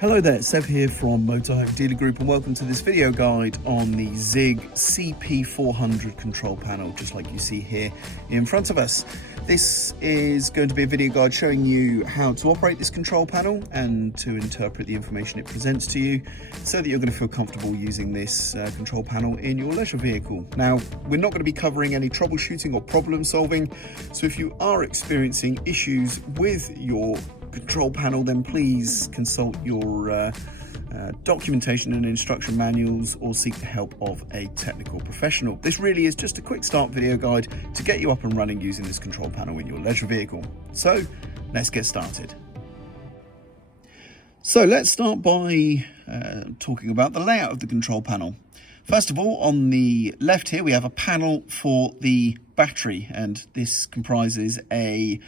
Hello there, Seb here from Motorhome Dealer Group, and welcome to this video guide on the Zig CP400 control panel, just like you see here in front of us. This is going to be a video guide showing you how to operate this control panel and to interpret the information it presents to you so that you're going to feel comfortable using this control panel in your leisure vehicle. Now, we're not going to be covering any troubleshooting or problem solving, so if you are experiencing issues with your control panel, then please consult your documentation and instruction manuals or seek the help of a technical professional. This really is just a quick start video guide to get you up and running using this control panel in your leisure vehicle. So let's get started. So let's start by talking about the layout of the control panel. First of all, on the left here, we have a panel for the battery, and this comprises a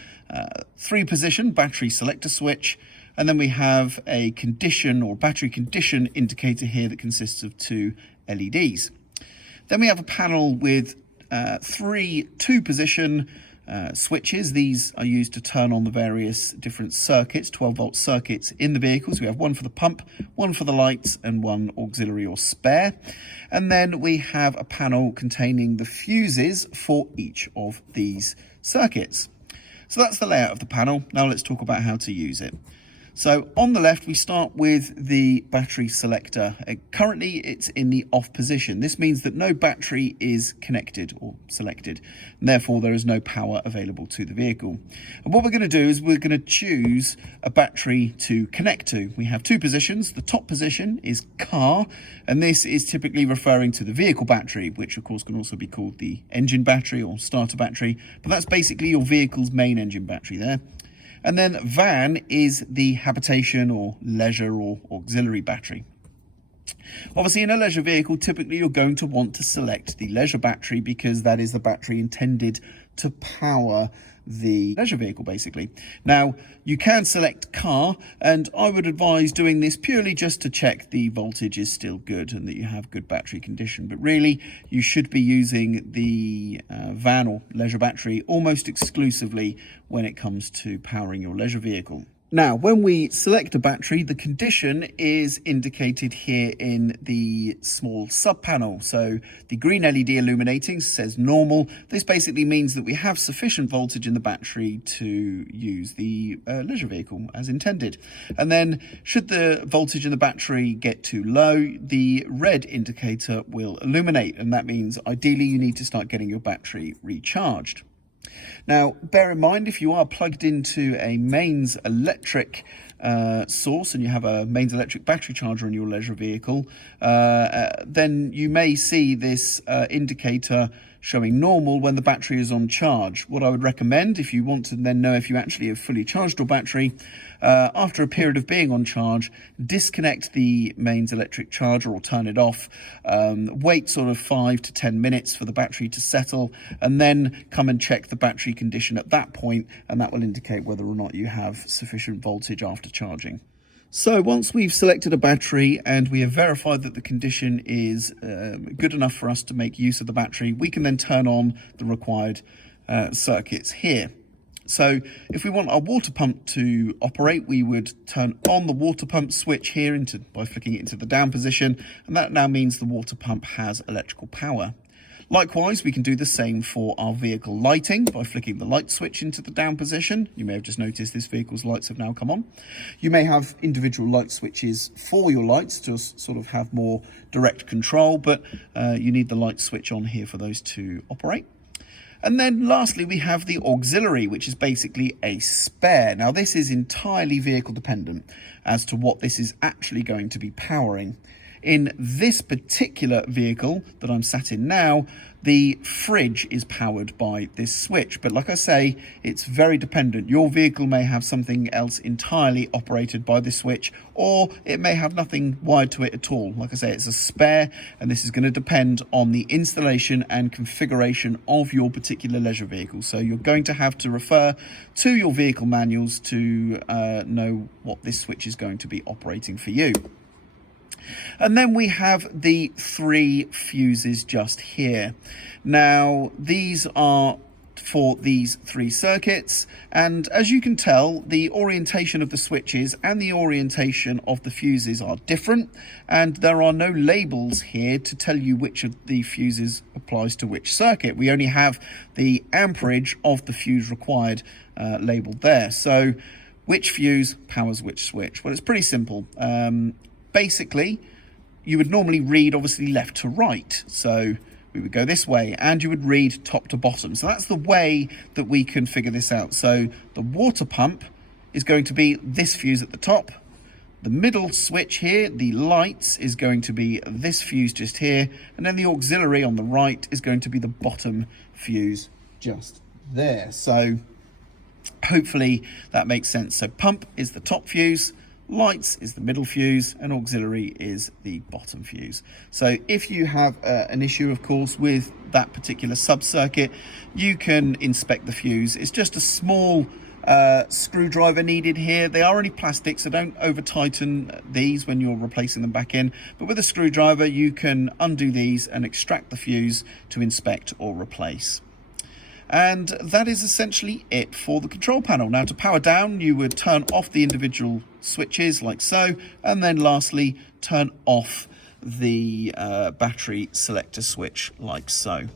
3-position battery selector switch, and then we have a condition or battery condition indicator here that consists of 2 LEDs. Then we have a panel with 3 2-position switches. These are used to turn on the various different circuits, 12-volt circuits in the vehicles. We have one for the pump, one for the lights, and one auxiliary or spare. And then we have a panel containing the fuses for each of these circuits. So that's the layout of the panel. Now let's talk about how to use it. So on the left, we start with the battery selector. Currently, it's in the off position. This means that no battery is connected or selected, and therefore there is no power available to the vehicle. And what we're going to do is we're going to choose a battery to connect to. We have 2 positions. The top position is car, and this is typically referring to the vehicle battery, which of course can also be called the engine battery or starter battery, but that's basically your vehicle's main engine battery there. And then van is the habitation or leisure or auxiliary battery. Obviously, in a leisure vehicle, typically you're going to want to select the leisure battery because that is the battery intended to power the leisure vehicle, basically. Now, you can select car, and I would advise doing this purely just to check the voltage is still good and that you have good battery condition. But really, you should be using the van or leisure battery almost exclusively when it comes to powering your leisure vehicle. Now, when we select a battery, the condition is indicated here in the small sub-panel. So the green LED illuminating says normal. This basically means that we have sufficient voltage in the battery to use the leisure vehicle as intended. And then should the voltage in the battery get too low, the red indicator will illuminate. And that means ideally you need to start getting your battery recharged. Now, bear in mind, if you are plugged into a mains electric source and you have a mains electric battery charger in your leisure vehicle, then you may see this indicator showing normal when the battery is on charge. What I would recommend, if you want to then know if you actually have fully charged your battery, after a period of being on charge, disconnect the mains electric charger or turn it off, wait sort of 5 to 10 minutes for the battery to settle, and then come and check the battery condition at that point, and that will indicate whether or not you have sufficient voltage after charging. So once we've selected a battery and we have verified that the condition is good enough for us to make use of the battery, we can then turn on the required circuits here. So if we want our water pump to operate, we would turn on the water pump switch here by flicking it into the down position, and that now means the water pump has electrical power. Likewise, we can do the same for our vehicle lighting by flicking the light switch into the down position. You may have just noticed this vehicle's lights have now come on. You may have individual light switches for your lights to sort of have more direct control, but you need the light switch on here for those to operate. And then lastly, we have the auxiliary, which is basically a spare. Now, this is entirely vehicle dependent as to what this is actually going to be powering. In this particular vehicle that I'm sat in now, the fridge is powered by this switch. But like I say, it's very dependent. Your vehicle may have something else entirely operated by this switch, or it may have nothing wired to it at all. Like I say, it's a spare, and this is going to depend on the installation and configuration of your particular leisure vehicle. So you're going to have to refer to your vehicle manuals to know what this switch is going to be operating for you. And then we have the 3 fuses just here. Now, these are for these 3 circuits, and as you can tell, the orientation of the switches and the orientation of the fuses are different, and there are no labels here to tell you which of the fuses applies to which circuit. We only have the amperage of the fuse required labeled there. So which fuse powers which switch? Well, it's pretty simple. Basically, you would normally read obviously left to right, so we would go this way, and you would read top to bottom. So that's the way that we can figure this out. So the water pump is going to be this fuse at the top. The middle switch here, the lights, is going to be this fuse just here, and then the auxiliary on the right is going to be the bottom fuse just there. So hopefully that makes sense. So pump is the top fuse, lights is the middle fuse, and auxiliary is the bottom fuse. So if you have an issue, of course, with that particular sub-circuit, you can inspect the fuse. It's just a small screwdriver needed here. They are only plastic, so don't over tighten these when you're replacing them back in, but with a screwdriver you can undo these and extract the fuse to inspect or replace. And that is essentially it for the control panel. Now, to power down, you would turn off the individual switches like so, and then lastly turn off the battery selector switch like so.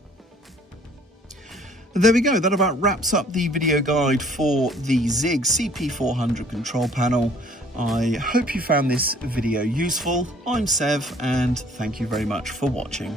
There we go, that about wraps up the video guide for the Zig CP400 control panel. I hope you found this video useful. I'm Sev, and thank you very much for watching.